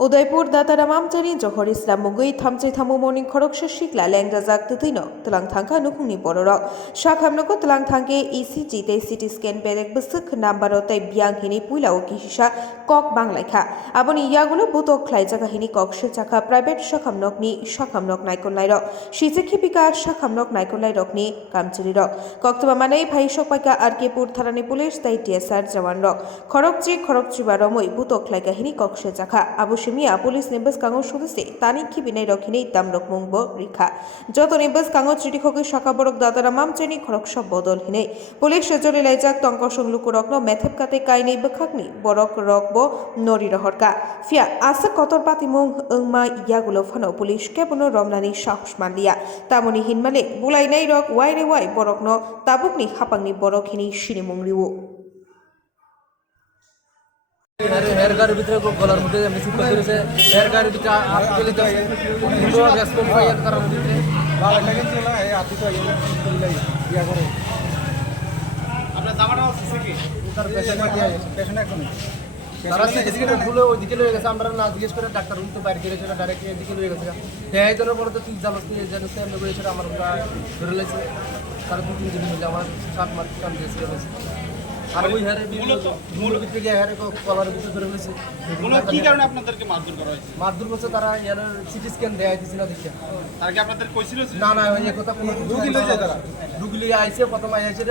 उदयपुर दातारामामचारि जहर इस्लाम मुगै थामचे थामु मर्निं खरकसे सिक्ला लेंग्रा जाक तैनो तलां थांखा नुखुंनि बर'राव शाखामनोको तलां थांके इसिजि ते सिटी स्केन बेरेक बसक नाम्बारो तै बियां हिनि पुइलाओ किहिसा कक बांलायखा आबनि यागुलो बुतक ख्लाइजागा हिनि ककसे चाखा प्राइवेट शाखामनक नायकनलायरो सिजेखिपिका शाखामनक नायकनलायरकनि कामचुरिरो कक्तबा माने भाइसक पाइका आरकेपुर थारानि पुलिस तै टीएसआर जवानरो खरकची बारमै बुतक ख्लाइगा हिनि ककसे चाखा आबु Shimia Police Nimbus Kango Shudase, Tani Kibine Rokini, Tamrok Mungbo, Rika. Joto Nimbus Kango Chitikoki Shakaborok Dataramam Cheni Korokshop Bodol Hine. Police Shajoli Lajak Tonkoshung Lukurokno, Methep Kate Kaini Bakakni, Borok Rokbo, Nori Rohorka. Fia, Asa Kotorpati Mung Uma Yagulofano, Police Kepuno Romnani Shahushmandia. Tamuni Hinmale, Bulai Nairok, Waire Wai, Borokno, Tabukni Hapangni Borokini, Shinimungriu. हेयर गाड़ी ভিতরে গলার মধ্যে missing করে দিয়েছে hair গাড়ি দুটো up গেলে তো পুরো রেসপন্স হয় তার মধ্যে ভালো লাগে ছিল এই আপনি তো ইয়া করে আপনার জামাটা আছে কি তার পেশেন্ট এখন তারা এদিকে ভুলে ওইদিকে লয়ে গেছে আমরা না জিজ্ঞেস করে ডাক্তার রুম তো বাইরে গেলে সেটা ডাইরেক্ট এদিকে লয়ে গেছে এই জন্য পরে তো তুই জানাস তুই জানাস আমি বলেছি আমার ধরে লাইছে তার দুই তিন দিন মিলে আমার 7 মাস কাম দিয়েছে আর ওই হারে মূল ভিতরে গিয়ে হারে কলার ভিতরে ধরে ফেলেছে মূলত কি কারণে আপনাদেরকে মারধর করা হয়েছে মারধর করছে তারা এর সিটি স্ক্যান দেয়া দিছিল না দেখে তার কি আপনাদের কইছিল না না এই কথা কোনো রুগী লইছে তারা রুগী লইয়া আইছে প্রথম আইছে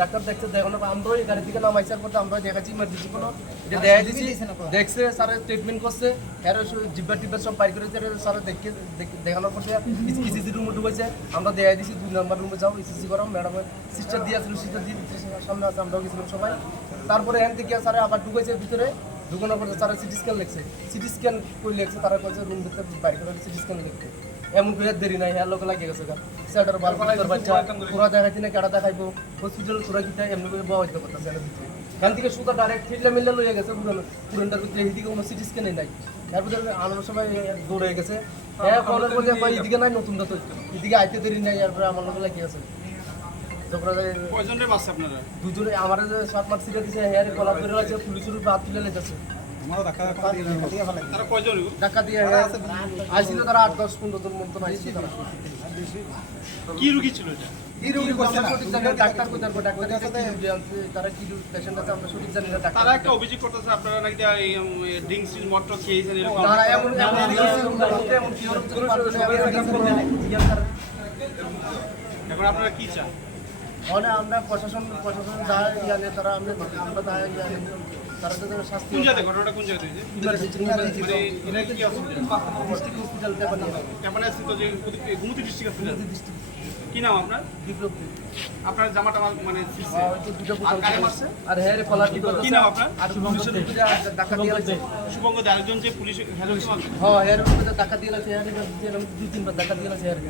ডাক্তার দেখতে দেখানো আমরা এই গাড়ি থেকে নাম আইসার পর আমরা দেখাচ্ছি ইমার্জেন্সি কোনো এটা দেয়া দিছি দেখছে স্যার ট্রিটমেন্ট করছে এর জিব্বা টিব্বা সব বাইর করে স্যার দেখে দেখানোর পর ইসিজি রুম ঢুকেছে আমরা দেয়া দিছি 2 নাম্বার রুমে যাও ইসিজি করো ম্যাডাম সিস্টার দিয়েছিল সিস্টার দিয়ে সামনে আছে আমরা গেছিলাম সবাই তারপরে এখান থেকে স্যার আবার ঢুকেছে ভিতরে ঢুকানোর পরে স্যার সিটি স্ক্যান লিখছে সিটি স্ক্যান করে লিখছে তারা কইছে রুম ভিতরে বাইরে করে সিটি স্ক্যান লিখতে এমন করে দেরি নাই হ্যাঁ লোক লাগিয়ে গেছে স্যাটার বালপার বাচ্চা পুরা দেখাইতে না কেডা দেখাইবো হসপিটাল পুরা কিটা এমনি করে বাবা হইতে পারতাছে না ভিতরে কারণ থেকে সুতা ডাইরেক্ট ফিটলা মিললা লইয়া গেছে পুরনটার ভিতরে এদিকে কোনো সিটি স্ক্যানই নাই তারপরে আনার সময় দৌড় হয়ে গেছে হ্যাঁ ফোনের মধ্যে এদিকে নাই নতুনটা তো এদিকে আইতে দেরি নাই তারপরে আমার লোক লাগিয়ে গেছে দুজনে আমার 7 মাস সিটা দিছে হেয়ারে গলা ধরে আছে পুলিশের উপর হাত তুলে লেগেছে আমারও ধাক্কা দিয়ে আইছিল তারা 8-10 15 জন মতো আইছিল তারা কি রোগী ছিল এটা কি রোগী কইছে না সঠিক জায়গায় ডাক্তার কই তারপর ডাক্তার কাছে তারা কি পেশেন্ট আছে আমরা সঠিক জানি না ডাক্তার তারা একটা অভিযোগ করতেছে আপনারা নাকি ড্রিঙ্কস মটর খেয়েছেন এরকম না এমন কি এখন আপনারা কি চান মানে আমরা প্রশাসন যা জানে তারা আমরা যা জানি তারা তো শাস্তি কোন জায়গায় ঘটনাটা কোন জায়গায় হয়েছে মানে এটা কি হসপিটাল ডিস্ট্রিক্ট হসপিটাল কেমন আছে তো যে গুমতি ডিস্ট্রিক্ট হসপিটাল কি নাম আপনার বিপ্লব আপনার জামাটা মানে দুটো বোতল আছে আর হেয়ারে কলার টিপ কি নাম আপনার আর শুভঙ্গ টাকা দিয়ে আছে শুভঙ্গ আরেকজন যে পুলিশ হ্যাঁ হেয়ারে টাকা দিয়ে আছে হেয়ারে 2-3 বার টাকা দিয়ে আছে হেয়ারে